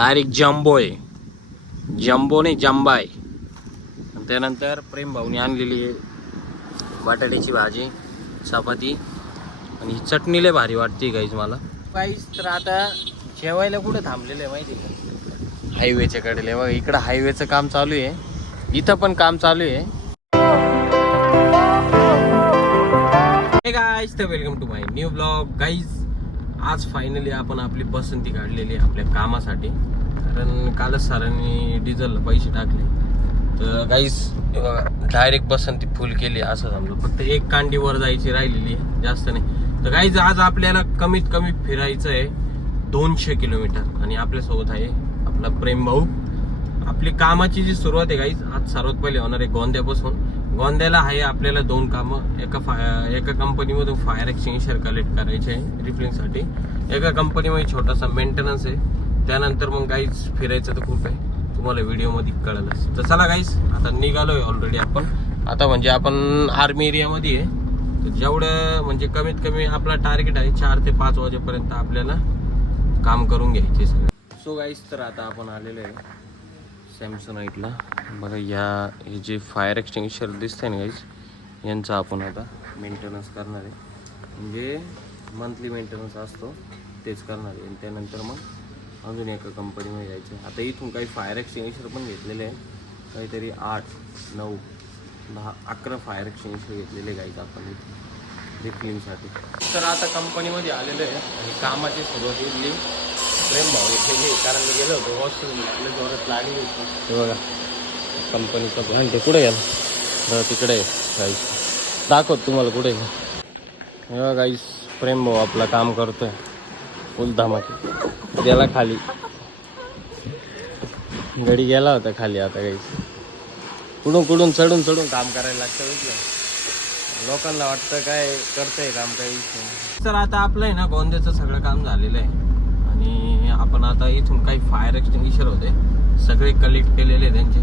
Direct jumbo आहे, jumbo नाही जम्बा आहे. त्यानंतर प्रेम भाऊनी आणलेली आहे बटाट्याची भाजी, चपाती आणि चटणी लय भारी वाटते गाईज मला. गाईज तर आता जेवायला कुठे थांबलेलं आहे माहिती का, हायवेच्या कडेला. बघा इकडं हायवेचं काम चालू आहे, इथं पण काम चालू आहे. हे गाईज तर welcome to my new blog. Guys आज फायनली आपण आपली पसंती काढलेली आहे आपल्या कामासाठी, कारण कालच सरांनी डिझेलला पैसे टाकले. तर गाईज डायरेक्ट पसंती फुल केली असं समजा. फक्त एक कांडी वर जायची राहिलेली आहे, जास्त नाही. तर गाईज आज आपल्याला कमीत कमी फिरायचं आहे 200 किलोमीटर आणि आपल्यासोबत आहे आपला प्रेम भाऊ. आपली कामाची जी सुरुवात आहे गाईज आज सर्वात पहिले होणार आहे गोंद्यापासून. गोंद्याला आहे आपल्याला 2 कामं. एका कंपनीमधून फायर एक्सटिंग्विशर कलेक्ट करायचे आहे रिफिलिंगसाठी, एका कंपनीमध्ये छोटासा मेंटेनन्स आहे. त्यानंतर मग गाईज फिरायचं तर खूप आहे, तुम्हाला व्हिडिओमध्ये कळलंच. तर चला गाईज आता निघालोय ऑलरेडी आपण. आता म्हणजे आपण आर्मी एरियामध्ये आहे. तर जेवढं म्हणजे कमीत कमी आपला टार्गेट आहे 4 ते 5 वाजेपर्यंत आपल्याला काम करून घ्यायचे सगळं. सो गाईज तर आता आपण आलेलो आहे सॅमसोनाइटला. बघा हे जे फायर एक्सटिंग्विशर दिसतंय ना गाईज, यांचा आपण आता मेंटेनन्स करणार आहे. म्हणजे मंथली मेंटेनन्स असतो तेच करणार आहे. आणि त्यानंतर मग अजून एका कंपनीमध्ये जायचं. आता इथून काही फायर एक्सटिंग्विशर पण घेतलेले आहे, काहीतरी 8, 9, 10, 11 फायर एक्सटिंग्विशर घेतलेले गाईज आपण इथे रिफिलिंगसाठी. तर आता कंपनीमध्ये आलेलो आहे आणि कामाची सुरुवात इथली प्रेम भाऊ केली, कारण मी गेलो होतो वॉशरूम आपल्या जोरात लागली होती. हे बघा कंपनीचं प्लॅन ते कुठे गेलं, बरं तिकडे आहे गाईज, दाखवत तुम्हाला कुठे. हे बघा गाईज प्रेम भाऊ आपला काम करतोय फुल धमाके. गेला खाली, गडी गेला होता खाली. आता गाईज कुठून चढून काम करायला लागतं म्हटलं. लोकांना वाटतं काय करतंय काम, काही विषय. तर आता आपलं आहे ना गोंद्याचं सगळं काम झालेलं आहे आणि आपण आता इथून काही फायर एक्सटिंग्विशर होते सगळे कलेक्ट केलेले आहे त्यांचे.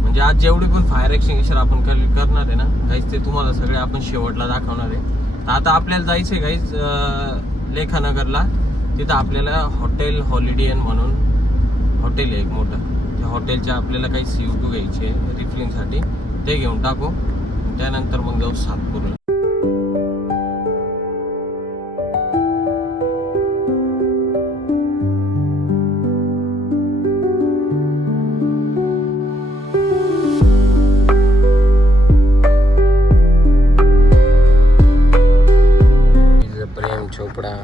म्हणजे आज जेवढे पण फायर एक्सटिंग्विशर आपण कलेक्ट करणार आहे ना गाईज, ते तुम्हाला सगळे आपण शेवटला दाखवणार आहे. तर आता आपल्याला जायचं आहे गाईज लेखानगरला. तिथं आपल्याला हॉटेल हॉलिडे इन म्हणून हॉटेल आहे एक मोठं. त्या हॉटेलच्या आपल्याला काही CO2 घ्यायचे रिफिलिंगसाठी, ते घेऊन टाकू. त्यानंतर मग जाऊ सातपूरला. प्रेम चोपडा.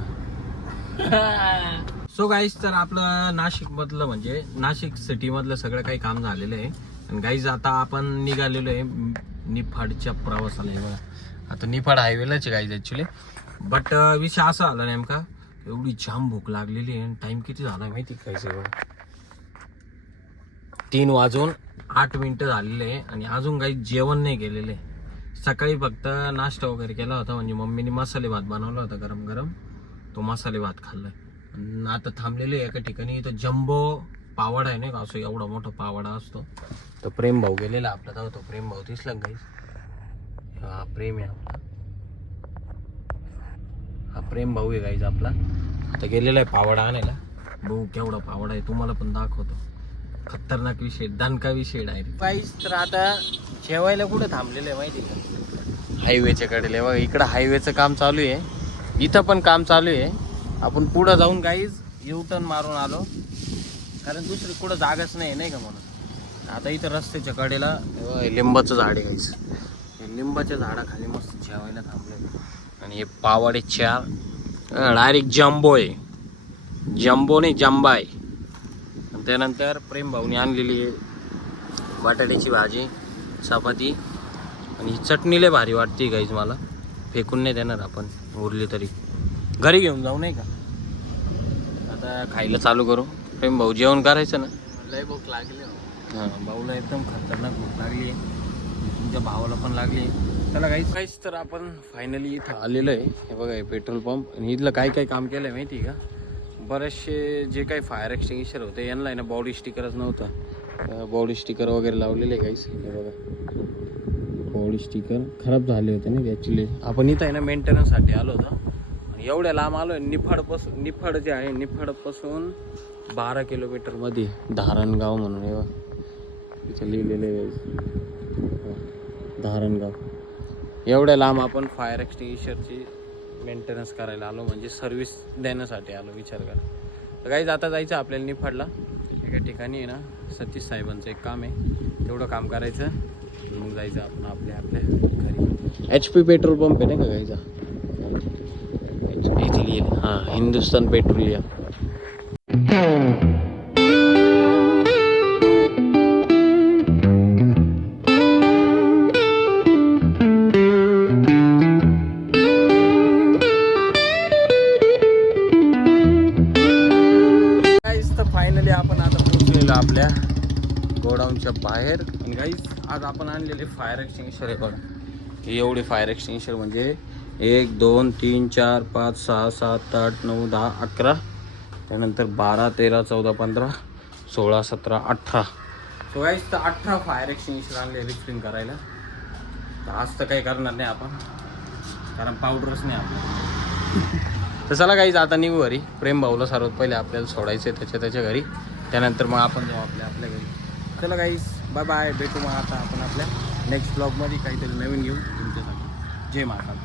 सो गाईज तर आपलं नाशिक मधलं म्हणजे नाशिक सिटी मधलं सगळं काही काम झालेलं आहे. आणि गाईज आता आपण निघालेलो आहे निफाडच्या प्रवासाला. आहे बघा आता निफाड हायवेलाच गाईज ॲक्च्युली. बट विषय असा आला नेमका, एवढी जाम भूक लागलेली आहे. आणि टाइम किती झाला माहिती काय, सगळं 3:08 झालेले आहे आणि अजून काही जेवण नाही केलेलं आहे. सकाळी फक्त नाश्ता वगैरे केला होता, म्हणजे मम्मीने मसाले भात बनवला होता गरम गरम, तो मसाले भात खाल्लाय. आता थांबलेले एका ठिकाणी. इथं जम्बो पावडा आहे नाही का, असं एवढा मोठा पावडा असतो. तर प्रेम भाऊ गेलेला आपला, तेव्हा तो प्रेम भाऊ दिसला गाईस. हा प्रेम आहे आपला, हा प्रेम भाऊ आहे गाईज आपला. आता गेलेला आहे पावडा आणायला. भाऊ केवढा पावडा आहे तुम्हाला पण दाखवतो. खतरनाक विषय, दणका विषय डायरेक्ट गाईज. तर आता जेवायला कुठे थांबलेलं आहे माहिती का, हायवेच्या कडेला. बघा इकडं हायवेचं काम चालू आहे, इथं पण काम चालू आहे. आपण पुढं जाऊन गाईज U-टर्न मारून आलो, कारण दुसरी कुठं जागाच नाही का म्हणून. आता इथं रस्त्याच्या कडेला लिंबाचं झाड आहे गाईज. लिंबाच्या झाडाखाली मस्त जेवायला थांबले. आणि हे पावडे 4 डायरेक्ट जम्बो आहे, जम्बो नाही जम्बा आहे. आणि त्यानंतर प्रेम भाऊनी आणलेली आहे बटाट्याची भाजी, चपाती आणि चटणी लय भारी वाटते गाईज मला. फेकून नाही देणार आपण, उरली तरी घरी घेऊन जाऊ नाही का. आता खायला चालू करू. प्रेम भाऊ जेवण करायचं ना, लय भूक लागली. हां भाऊला एकदम खतरनाक भूक लागली, तुमच्या भावाला पण लागली. चला काहीच तर आपण फायनली इथं आलेलं आहे. हे बघा हे पेट्रोल पंप. आणि इथलं काय काम केलं आहे माहिती आहे का, बरेचसे जे काही फायर एक्सटिंग्विशर होते यांना आहे ना बॉडी स्टिकरच नव्हतं. बॉडी स्टिकर वगैरे लावलेले काहीच. हे बघा बॉडी स्टिकर खराब झाले होते ना ॲक्च्युली. आपण इथं आहे ना मेंटेनन्ससाठी आलो होतो. आणि एवढ्या लांब आलो आहे निफाडपासून. निफाड जे आहे निफाडपासून 12 किलोमीटरमध्ये धारणगाव म्हणून आहे बघ. इथे लिहिलेलं आहे धारणगाव. एवढ्या लांब आपण फायर एक्सटिंग्विशरची मेंटेनन्स करायला आलो, म्हणजे सर्व्हिस देण्यासाठी आलो. विचार करा. तर काही आता जायचं आपल्याला निफाडला. एका ठिकाणी आहे ना सतीश साहेबांचं एक काम आहे, तेवढं काम करायचं मग जायचं आपण आपल्या घरी. HP पेट्रोल पंप आहे नाही का गाईचा, इथली हां हिंदुस्थान पेट्रोलियम. फायनली आपण आता पोहोचलेलो आपल्या गोडाऊनच्या बाहेर. आणि गाईज आज आपण आणलेले फायर एक्सटिंग्विशर आहे बघा. हे एवढे फायर एक्सटिंग्विशर म्हणजे 1 2 3 4 5 6 7 8 9 10 11, त्यानंतर 12 13 14 15 16 17 18. सो गाईज तर 18 फायर एक्सटिंग्विशर आणले रिफिलिंग करायला. तर आज तर काही करणार नाही आपण, कारण पावडरच नाही आपलं. तर चला गाईज आता निघू घरी. प्रेम भाऊला सर्वात पहिले आपल्याला सोडायचं आहे त्याच्या घरी, त्यानंतर मग आपण जाऊ आपल्या घरी. चला गाईज बाय बाय. भेटू मग आता आपण आपल्या नेक्स्ट ब्लॉगमध्ये काहीतरी नवीन घेऊन तुमच्यासाठी. जय महाकाल.